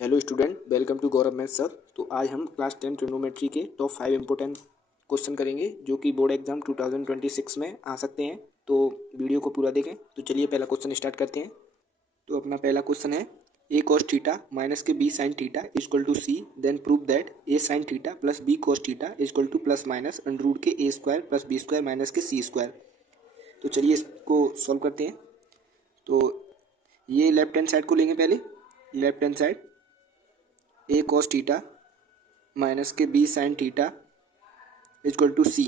Hello student, welcome to Gaurav math sir. तो आज हम क्लास 10 ट्रिग्नोमेट्री के टॉप 5 इम्पोर्टेंट क्वेश्चन करेंगे जो कि बोर्ड एग्जाम 2026 में आ सकते हैं। तो वीडियो को पूरा देखें। तो चलिए पहला क्वेश्चन स्टार्ट करते हैं। तो अपना पहला क्वेश्चन है ए कॉस थीटा माइनस के b sine theta is equal to c, then prove that a sine theta plus b cos theta is equal to plus minus under root के ए square plus B square minus के सी square. तो चलिए इसको solve करते हैं। तो ये लेफ्ट हैंड साइड को लेंगे पहले। Left hand side a cos theta minus के b sine theta is equal to c.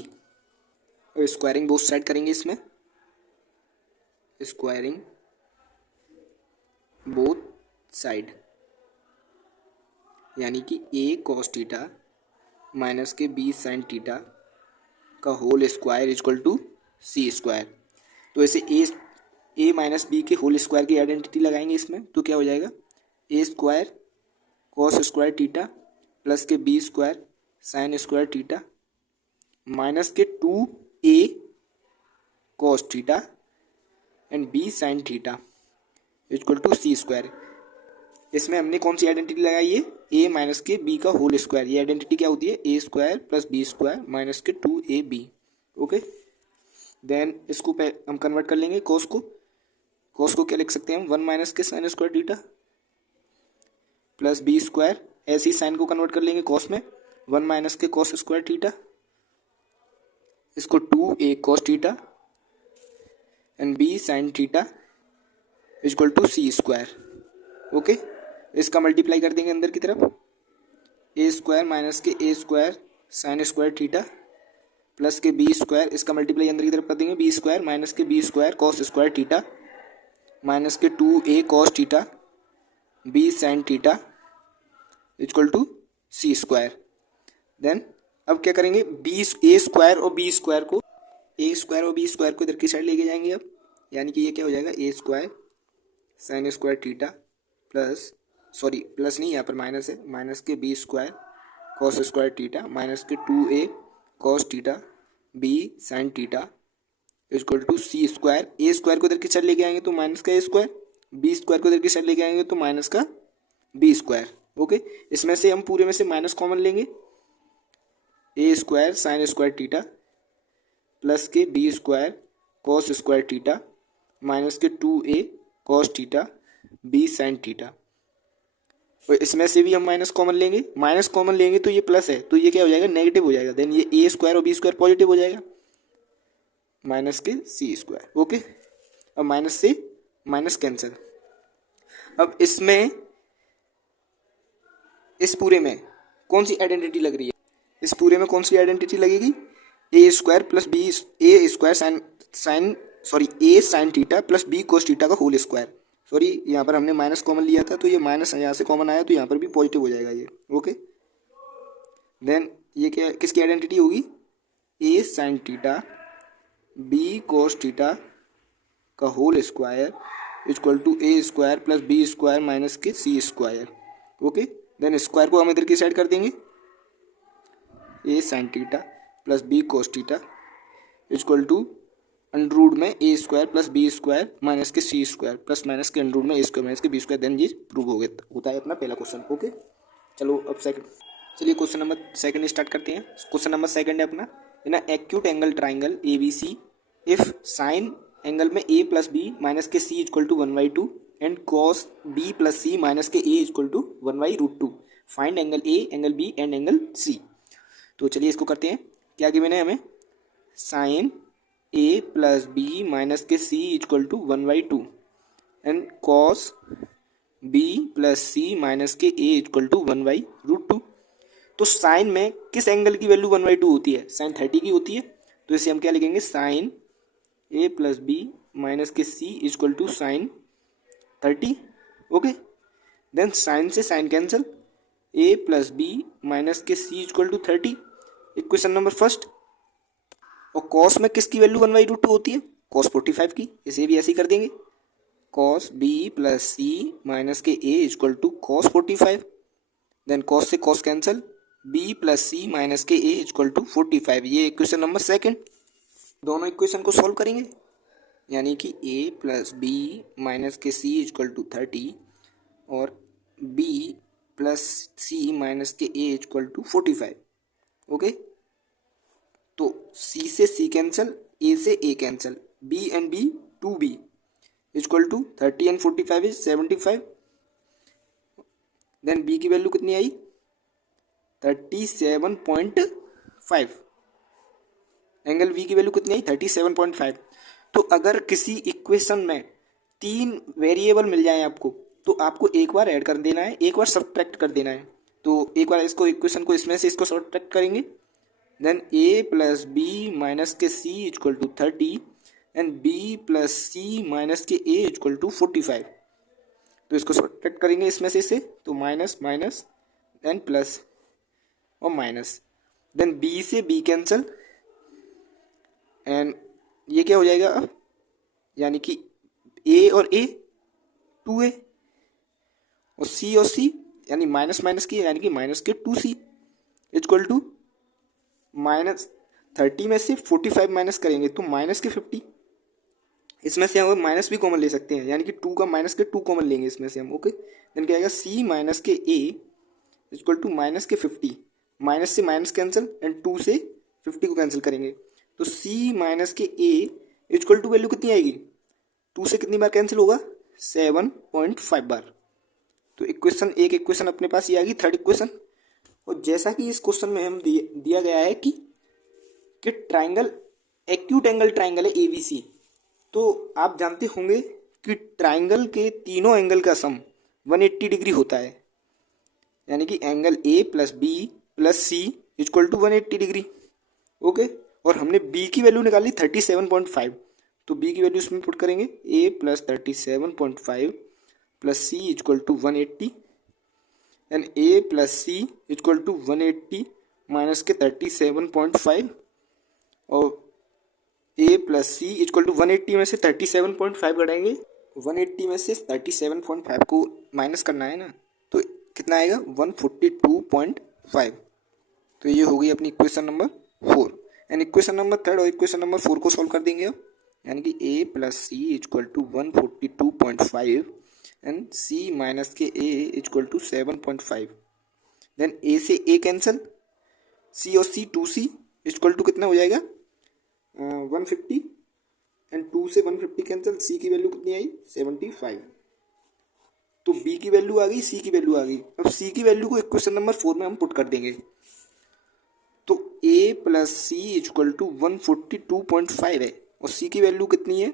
और स्क्वायरिंग बोथ साइड करेंगे इसमें। स्क्वायरिंग बोथ साइड यानी कि ए कॉस थीटा माइनस के बी साइन थीटा का whole square is equal to C square. तो ऐसे ए माइनस बी के होल स्क्वायर की आइडेंटिटी लगाएंगे इसमें। तो क्या हो जाएगा, ए square cos square theta plus के B square sine square theta minus के 2a cos theta and B sine theta equal to C square. इसमें हमने कौन सी आइडेंटिटी लगाई है, a माइनस के b का होल स्क्वायर। ये आइडेंटिटी क्या होती है, a square plus B square minus के 2ab। ओके, देन इसको हम कन्वर्ट कर लेंगे कॉस को। कॉस को क्या लिख सकते हैं हम, 1 माइनस के sine square theta plus B square, ऐसी साइन को कन्वर्ट कर लेंगे कॉस में, 1 माइनस के कॉस स्क्वायर थीटा, इसको 2a cos theta and B sine theta equal to C square. Okay, इसका मल्टीप्लाई कर देंगे अंदर की तरफ, ए स्क्वायर माइनस के ए square sine square theta plus के बी स्क्वायर, इसका मल्टीप्लाई अंदर की तरफ कर देंगे, बी स्क्वायर माइनस के B square cos square theta minus के 2a cos theta B sine theta equal to C square. Then अब क्या करेंगे, ए स्क्वायर और बी स्क्वायर को इधर की साइड लेके जाएंगे अब। यानी कि ये क्या हो जाएगा, ए square sine square theta plus, sorry plus नहीं, यहाँ पर माइनस है, माइनस के B square cos square theta minus के 2a cos theta B sine theta equal to C square. A square को इधर की साइड लेके आएंगे तो माइनस का ए स्क्वायर, बी स्क्वायर को इधर की साइड लेके आएंगे तो माइनस का बी स्क्वायर। ओके, इसमें से हम पूरे में से माइनस कॉमन लेंगे, A square sine square theta plus के B square cos square theta minus के 2a cos theta B sine theta. और इसमें से भी हम माइनस कॉमन लेंगे, माइनस कॉमन लेंगे तो ये प्लस है, तो ये क्या हो जाएगा, नेगेटिव हो जाएगा। देन ये ए स्क्वायर और बी स्क्वायर पॉजिटिव हो जाएगा, माइनस के सी स्क्वायर। ओके, अब माइनस से माइनस कैंसिल। अब इसमें इस पूरे में कौन सी आइडेंटिटी लग रही है, इस पूरे में कौन सी आइडेंटिटी लगेगी, A square plus B A square A sine theta plus B cos theta का होल स्क्वायर। सॉरी, यहाँ पर हमने माइनस कॉमन लिया था तो ये माइनस यहाँ से कॉमन आया तो यहाँ पर भी पॉजिटिव हो जाएगा ये। ओके, देन ये क्या किसकी आइडेंटिटी होगी, A sine theta B cos theta का whole square equal to A square plus B square minus के सी स्क्वायर। ओके, देन स्क्वायर को हम इधर की साइड कर देंगे, A sine theta plus B cos theta equal to under root में A square plus B square minus के सी square plus minus के अंडर रूट में ए स्क्वायर माइनस के बी स्क्वायर। देन ये प्रूव हो गया, होता है अपना पहला क्वेश्चन। ओके, चलो अब सेकंड, चलिए क्वेश्चन नंबर सेकंड स्टार्ट करते हैं। क्वेश्चन नंबर सेकंड है अपना, in acute angle triangle A B C if sine angle में ए प्लस बी माइनस के C equal to 1/2 and cos B plus C minus के A equal to 1/√2, find angle A angle B and angle C. तो चलिए इसको करते हैं। क्या given है हमें, sine A plus B minus के C equal to 1/2 and cos B plus C minus के ए इक्वल टू 1/√2। तो साइन में किस एंगल की वैल्यू 1/2 होती है, साइन 30 की होती है। तो इसे हम क्या लिखेंगे, sine A plus B minus के C equal to sine 30। Okay, then sine से sine cancel, A plus B minus के C equal to 30, equation number first. और कॉस में किसकी वैल्यू 1/2 होती है, कॉस 45 की, इसे भी ऐसे ही कर देंगे, cos B plus C minus के A equal to cos 45। Then cos से cos cancel, B plus C minus के ए इक्वल टू 45। ये इक्वेशन नंबर सेकंड। दोनों इक्वेशन को सॉल्व करेंगे, यानी कि a प्लस बी माइनस के सी इक्वल टू 30 और b प्लस सी माइनस के ए इक्वल टू 45। ओके, तो सी से सी कैंसिल, ए से A cancel, B and B 2b equal to 30 and 45 is 75। Then B की वैल्यू कितनी आई 37.5। एंगल वी की वैल्यू कितनी आई 37.5। तो अगर किसी इक्वेशन में 3 वेरिएबल मिल जाए आपको, तो आपको एक बार ऐड कर देना है, एक बार सब्ट्रैक्ट कर देना है। तो एक बार इसको इक्वेशन को इसमें से इसको सब्ट्रैक्ट करेंगे, then A plus B minus के C equal to 30 and B plus C minus के ए इक्वल टू 45। तो इसको सब्ट्रैक्ट करेंगे इसमें से इसे, तो माइनस माइनस देन प्लस और माइनस, देन बी से बी कैंसिल एंड ये क्या हो जाएगा अब, यानी कि ए और ए 2a और सी यानी माइनस माइनस की यानी कि माइनस के 2c इक्वल टू माइनस 30 में से 45 माइनस करेंगे तो माइनस के 50। इसमें से हम माइनस भी कॉमन ले सकते हैं, यानी कि 2 का माइनस के 2 कॉमन लेंगे इसमें से हम। ओके, देन क्या आएगा c माइनस के a इक्वल टू माइनस के 50। माइनस से माइनस कैंसिल एंड 2 से 50 को कैंसिल करेंगे, तो c माइनस के a इक्वल टू वैल्यू कितनी आएगी 2 से कितनी बार कैंसिल होगा 7.5 बार। तो एक इक्वेशन अपने पास ये आ गई, थर्ड इक्वेशन। और जैसा कि इस क्वेश्चन में हम दिया गया है कि ट्राइंगल एक्यूट एंगल ट्राइंगल है एबीसी, तो आप जानते होंगे कि ट्राइंगल के तीनों एंगल का सम 180 डिग्री होता है, यानी कि angle A plus B plus C equal to 180 degree. Okay, और हमने बी की वैल्यू निकाली 37.5, तो बी की वैल्यू इसमें पुट करेंगे a plus 37.5 plus C equal to 180 and a plus C equal to 180 minus के 37.5 और a plus C equal to 180 में से 37.5 घटाएंगे, 180 में से 37.5 को माइनस करना है ना, तो कितना आएगा 142.5। तो ये हो गई अपनी equation number 4 and equation number 3 और इक्वेशन नंबर 4 को सॉल्व कर देंगे अब, यानी कि a plus C equal to 142.5 and c minus के a equal to 7.5। Then a से a कैंसिल, c और c 2c इक्वल टू कितना हो जाएगा 150 एंड 2 से 150 कैंसिल, c की वैल्यू कितनी आई 75। तो b की वैल्यू आ गई, c की वैल्यू आ गई। अब c की वैल्यू को इक्वेशन नंबर 4 में हम पुट कर देंगे, तो a plus C equal to 142.5 है और c की वैल्यू कितनी है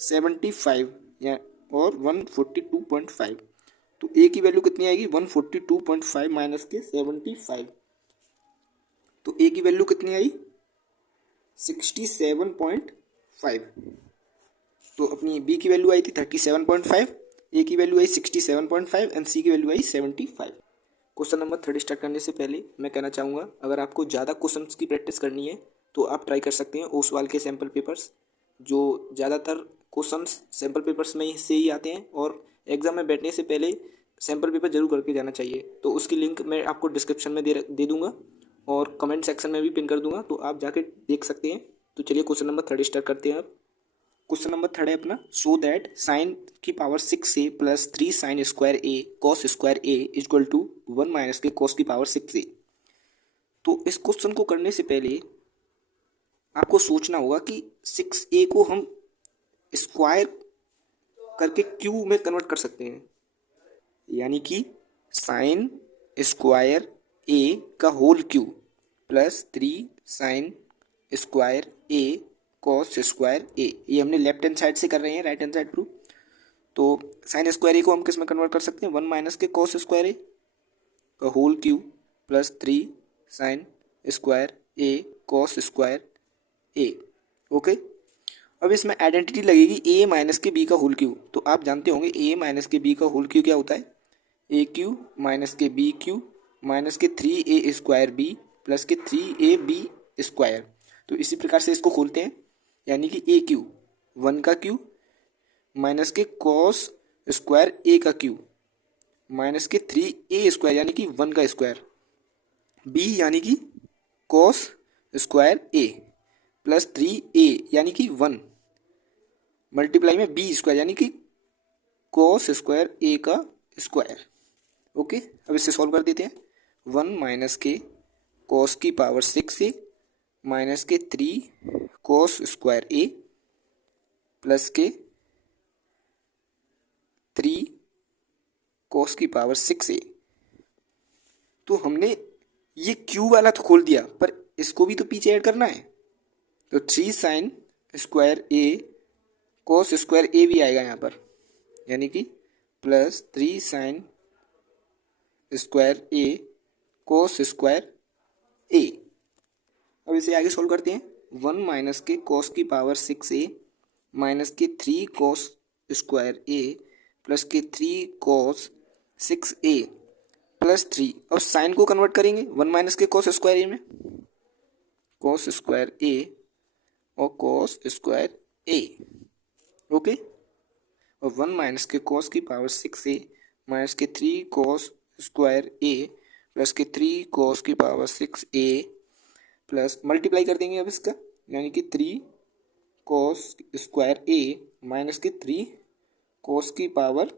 75 या और 142.5, तो a की वैल्यू कितनी आएगी 142.5 माइनस के 75, तो a की वैल्यू कितनी आई 67.5। तो अपनी b की वैल्यू आई थी 37.5, a की वैल्यू आई 67.5 एंड c की वैल्यू आई 75। क्वेश्चन नंबर 3 स्टार्ट करने से पहले मैं कहना चाहूँगा, अगर आपको ज़्यादा क्वेश्चंस की प्रैक्टिस करनी है तो आप ट्राई कर सकते हैं ओसवाल के सैम्पल पेपर्स, जो ज़्यादातर क्वेश्चंस सैम्पल पेपर्स में से ही आते हैं और एग्ज़ाम में बैठने से पहले सैम्पल पेपर जरूर करके जाना चाहिए। तो उसकी लिंक मैं आपको डिस्क्रिप्शन में दे दूँगा और कमेंट सेक्शन में भी पिन कर दूँगा, तो आप जाके देख सकते हैं। तो चलिए क्वेश्चन नंबर 3 स्टार्ट करते हैं अब। क्वेश्चन नंबर 3 है अपना, सो दैट साइन की power 6a plus 3 sine square A cos square A equal to 1 minus के कॉस की पावर 6a। तो इस क्वेश्चन को करने से पहले आपको सोचना होगा कि 6a को हम स्क्वायर करके क्यू में कन्वर्ट कर सकते हैं, यानी कि साइन स्क्वायर ए का whole cube plus 3 sine square A cos square A. ये हमने लेफ्ट हैंड साइड से कर रहे हैं, राइट हैंड साइड प्रूफ। तो साइन स्क्वायर ए को हम किस में कन्वर्ट कर सकते हैं 1 माइनस के कॉस स्क्वायर ए का whole cube plus 3 sine square A cos square A. Okay, अब इसमें आइडेंटिटी लगेगी ए माइनस के बी का होल क्यू। तो आप जानते होंगे ए माइनस के बी का होल क्यू क्या होता है, ए क्यू माइनस के बी क्यू माइनस के 3a स्क्वायर बी प्लस के 3ab स्क्वायर। तो इसी प्रकार से इसको खोलते हैं, यानी कि ए क्यू 1 का क्यू माइनस के कॉस स्क्वायर ए का क्यू माइनस के 3a स्क्वायर यानी कि 1 का स्क्वायर, बी यानी कि कॉस स्क्वायर ए प्लस 3a यानी कि 1 मल्टीप्लाई में बी स्क्वायर यानी कि कॉस स्क्वायर ए का स्क्वायर। ओके, अब इसे सॉल्व कर देते हैं। 1 माइनस के कॉस की पावर 6a माइनस के 3 कॉस स्क्वायर a प्लस के 3 कॉस की पावर 6a। तो हमने ये क्यू वाला तो खोल दिया, पर इसको भी तो पीछे ऐड करना है। तो 3 sine square a cos square a भी आएगा यहाँ पर, यानी कि plus 3 sine square a cos square a। अब इसे आगे सोल्व करते हैं। 1 माइनस के कॉस की पावर 6a माइनस के 3 कॉस स्क्वायर a प्लस के 3 कॉस 6a प्लस 3। अब साइन को कन्वर्ट करेंगे 1 माइनस के कॉस स्क्वायर a में, कॉस स्क्वायर a और कॉस स्क्वायर a। ओके, और 1 माइनस के कॉस की पावर 6a माइनस के 3 कॉस स्क्वायर a प्लस के 3 कॉस की पावर 6a प्लस मल्टीप्लाई कर देंगे अब इसका, यानी कि 3 कॉस स्क्वायर a माइनस के 3 कॉस की पावर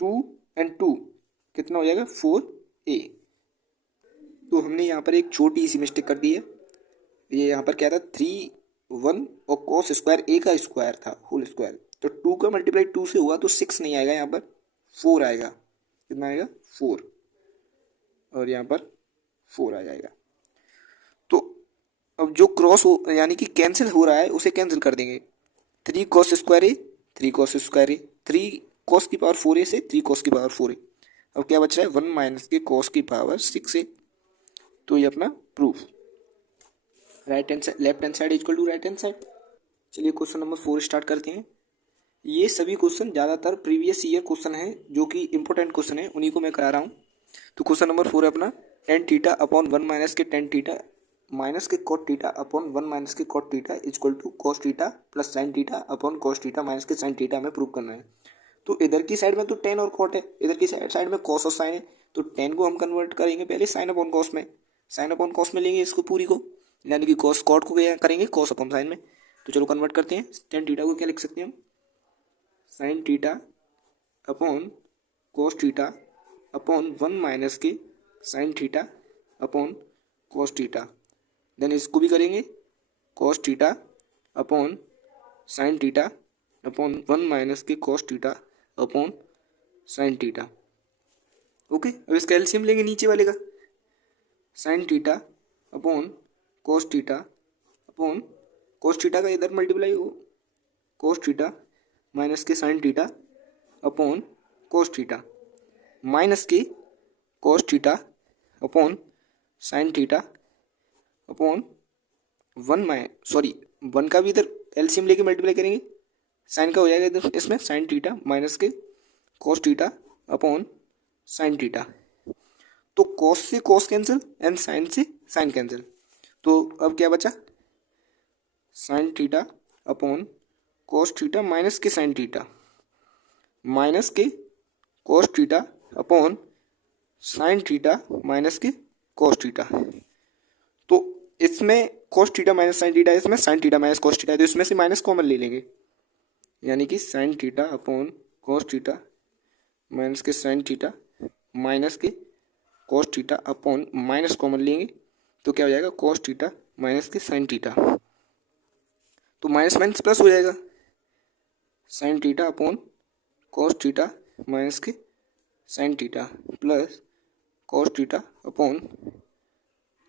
2 एंड 2 कितना हो जाएगा 4a। तो हमने यहाँ पर एक छोटी सी मिस्टेक कर दी है। ये यहाँ पर क्या था 3 1 और कॉस स्क्वायर a का स्क्वायर था होल स्क्वायर, तो 2 का मल्टीप्लाई 2 से हुआ तो 6 नहीं आएगा, यहाँ पर 4 आएगा। कितना आएगा 4, और यहाँ पर 4 आ जाएगा। तो अब जो क्रॉस हो यानी कि कैंसिल हो रहा है उसे कैंसिल कर देंगे। 3 कॉस स्क्वायर ए 3 कॉस स्क्वायर ए 3 कॉस की पावर 4a से 3 कॉस की पावर 4a। अब क्या बच रहा है 1 माइनस के कॉस की पावर 6a। तो ये अपना proof. Right hand side left hand side equal to right hand side. चलिए क्वेश्चन नंबर 4 स्टार्ट करते हैं। ये सभी क्वेश्चन ज़्यादातर प्रीवियस ईयर क्वेश्चन है, जो कि इंपॉर्टेंट क्वेश्चन है, उन्हीं को मैं करा रहा हूँ। तो क्वेश्चन नंबर 4 है अपना tan थीटा अपॉन 1 माइनस के tan थीटा माइनस के cot थीटा अपॉन 1 माइनस के cot theta equal to cos theta plus sin theta upon cos theta minus के sin थीटा हमें प्रूव करना है। तो इधर की साइड में तो tan और cot है, इधर की साइड में cos और sin है। तो tan को हम कन्वर्ट करेंगे पहले sin अपॉन cos में, sin अपॉन cos में लेंगे इसको पूरी को, यानी कि cos cot को क्या करेंगे cos अपॉन sin में। तो चलो कन्वर्ट करते हैं। tan थीटा को क्या लिख सकते हैं हम sin theta upon cos theta upon 1 minus के sin theta upon cos theta. Then इसको भी करेंगे cos theta upon sin theta upon 1 minus के cos theta upon sin theta. Okay, अब इसका एलसीएम लेंगे नीचे वाले का, sin theta upon cos theta upon cos theta का इधर मल्टीप्लाई हो cos थीटा माइनस के sin theta upon cos theta minus के cos theta upon sin theta upon 1 का भी इधर एलसीएम लेके मल्टीप्लाई करेंगे, साइन का हो जाएगा इधर इसमें sin थीटा माइनस के cos theta upon sin theta. तो cos से cos कैंसिल एंड sin से sin कैंसिल। तो अब क्या बचा sin theta upon cos theta minus के sin थीटा माइनस के cos theta upon sin theta minus के cos थीटा। तो इसमें cos theta minus sin theta है, इसमें sin theta minus cos theta है, तो इसमें से माइनस कॉमन ले लेंगे, यानी कि sin theta upon cos theta minus के sin थीटा माइनस के cos theta upon minus common लेंगे, तो क्या हो जाएगा cos थीटा माइनस के sin थीटा। तो माइनस माइनस प्लस हो जाएगा, sin theta upon cos theta minus के sin theta plus cos theta upon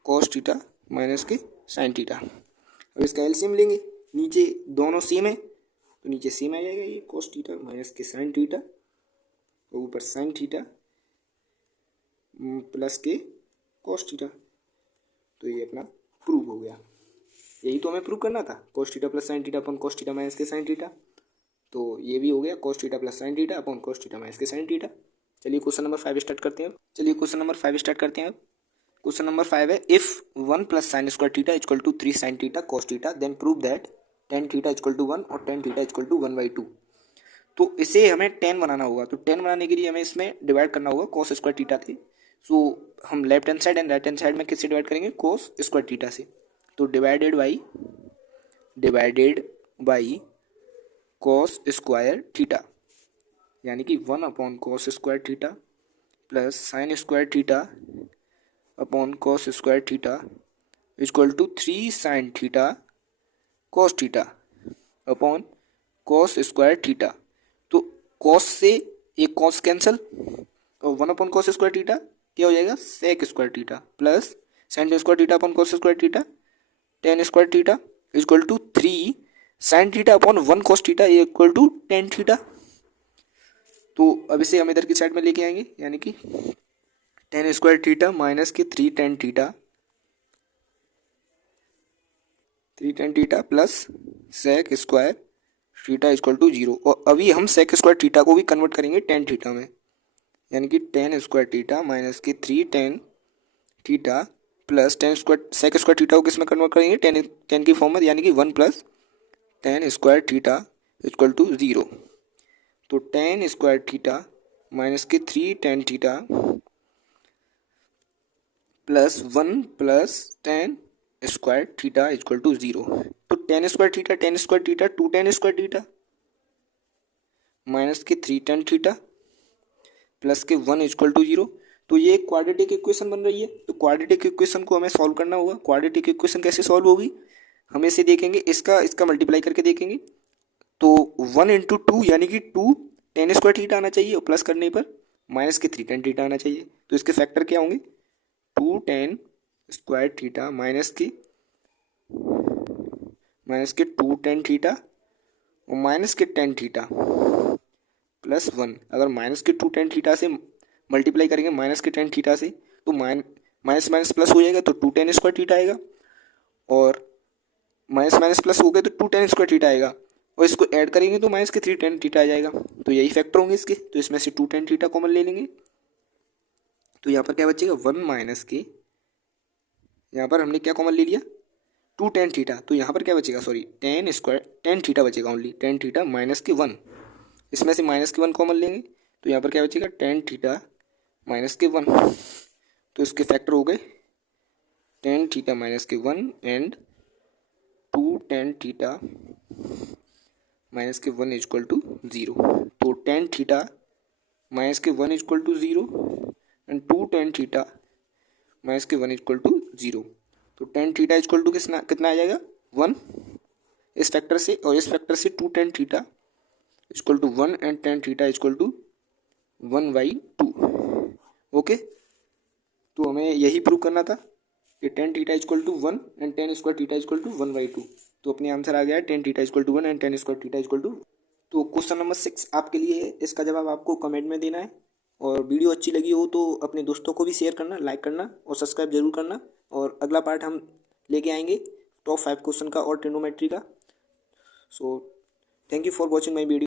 cos theta minus के sin थीटा। अब इसका एलसीएम लेंगे, नीचे दोनों सेम है तो नीचे सेम आ जाएगा, ये cos थीटा माइनस के sin थीटा और ऊपर sin थीटा प्लस के cos थीटा। तो ये अपना प्रूव हो गया। यही तो हमें प्रूव करना था, cos theta plus sin theta upon cos theta minus के sin थीटा। तो ये भी हो गया cos theta plus sin theta upon cos theta minus के sin थीटा। चलिए क्वेश्चन नंबर 5 स्टार्ट करते हैं। क्वेश्चन नंबर 5 है if 1 plus sine square theta equal to 3 sine theta cos theta then prove that tan theta equal to 1 और tan theta equal to 1/2। तो इसे हमें tan बनाना होगा, तो tan बनाने के लिए हमें इसमें डिवाइड करना होगा cos स्क्वायर थीटा से। सो हम left hand side and right hand side में किससे डिवाइड करेंगे cos स्क्वायर थीटा से। तो divided by cos square theta, यानी कि 1 upon cos square theta plus sine square theta upon cos square theta equal to 3 sine theta cos theta upon cos square theta. तो cos से एक cos cancel और 1 upon cos square theta क्या हो जाएगा sec square theta plus sine square theta upon cos square theta tan square theta equal to 3 sine theta upon 1 cos theta equal to tan theta. तो अब इसे हम इधर की साइड में लेके आएंगे यानी कि टेन स्क्वायर थीटा माइनस के 3 tan theta plus sec square theta equal to 0। और अभी हम सेक स्क्वायर थीटा को भी कन्वर्ट करेंगे टेन थीटा में यानी कि टेन स्क्वायर थीटा माइनस के 3 tan theta plus tan square sec square theta को किस में कन्वर्ट करेंगे टेन की फॉर्म में यानी कि 1 plus tan square theta equal to 0। तो टेन स्क्वायर थीटा माइनस के 3 tan theta plus 1 plus tan square theta equal to 0। तो tan square theta to tan square theta minus के 3 टेन थीटा प्लस के 1 equal to 0। तो ये एक quadratic equation बन रही है। तो क्वाड्रेटिक इक्वेशन को हमें सॉल्व करना होगा। क्वाड्रेटिक इक्वेशन कैसे सॉल्व होगी हम इसे देखेंगे, इसका मल्टीप्लाई करके देखेंगे। तो 1 इंटू टू यानी कि 2 टेन स्क्वायर थीटा आना चाहिए और प्लस करने पर माइनस के 3 टेन थीटा आना चाहिए। तो इसके फैक्टर क्या होंगे 2 टेन स्क्वायर थीटा माइनस के 2 टेन थीटा और माइनस के 10 थीटा प्लस 1। अगर माइनस के 2 टेन थीटा से मल्टीप्लाई करेंगे माइनस के 10 थीटा से तो माइनस माइनस प्लस हो जाएगा तो 2 टेन स्क्वायर थीटा आएगा और माइनस माइनस प्लस हो गए तो 2 टेन स्क्वायर थीटा आएगा और इसको ऐड करेंगे तो माइनस के 3 टेन थीटा आ जाएगा। तो यही फैक्टर होंगे इसके। तो इसमें से 2 टेन थीटा कॉमन ले लेंगे तो यहाँ पर क्या बचेगा 1 माइनस के, यहाँ पर हमने क्या कॉमन ले लिया 2 टेन थीटा। तो यहाँ पर क्या बचेगा सॉरी टेन थीटा बचेगा ओनली टेन थीटा माइनस के 1। इसमें से माइनस के 1 कॉमन लेंगे तो यहाँ पर क्या बचेगा टेन थीटा माइनस के 1। तो इसके फैक्टर हो गए टेन थीटा माइनस के 1 एंड 2 टेन थीटा माइनस के 1 इक्वल टू 0। तो टेन थीटा माइनस के 1 equal to 0 and 2 tan theta minus के 1 इक्वल टू 0। तो टेन थीटा इक्वल टू कितना आ जाएगा 1 इस फैक्टर से और इस फैक्टर से 2 tan theta equal to 1 and tan theta equal to 1/2। Okay, तो हमें यही प्रूव करना था कि tan theta equal to 1 and tan square theta equal to 1/2। तो अपने आंसर आ गया है tan theta equal to 1 and tan square theta equal to. तो क्वेश्चन नंबर 6 आपके लिए है। इसका जवाब आपको कमेंट में देना है और वीडियो अच्छी लगी हो तो अपने दोस्तों को भी शेयर करना, लाइक करना और सब्सक्राइब जरूर करना। और अगला पार्ट हम लेके आएंगे टॉप 5 क्वेश्चन का और ट्रिग्नोमेट्री का। So thank you for watching my video.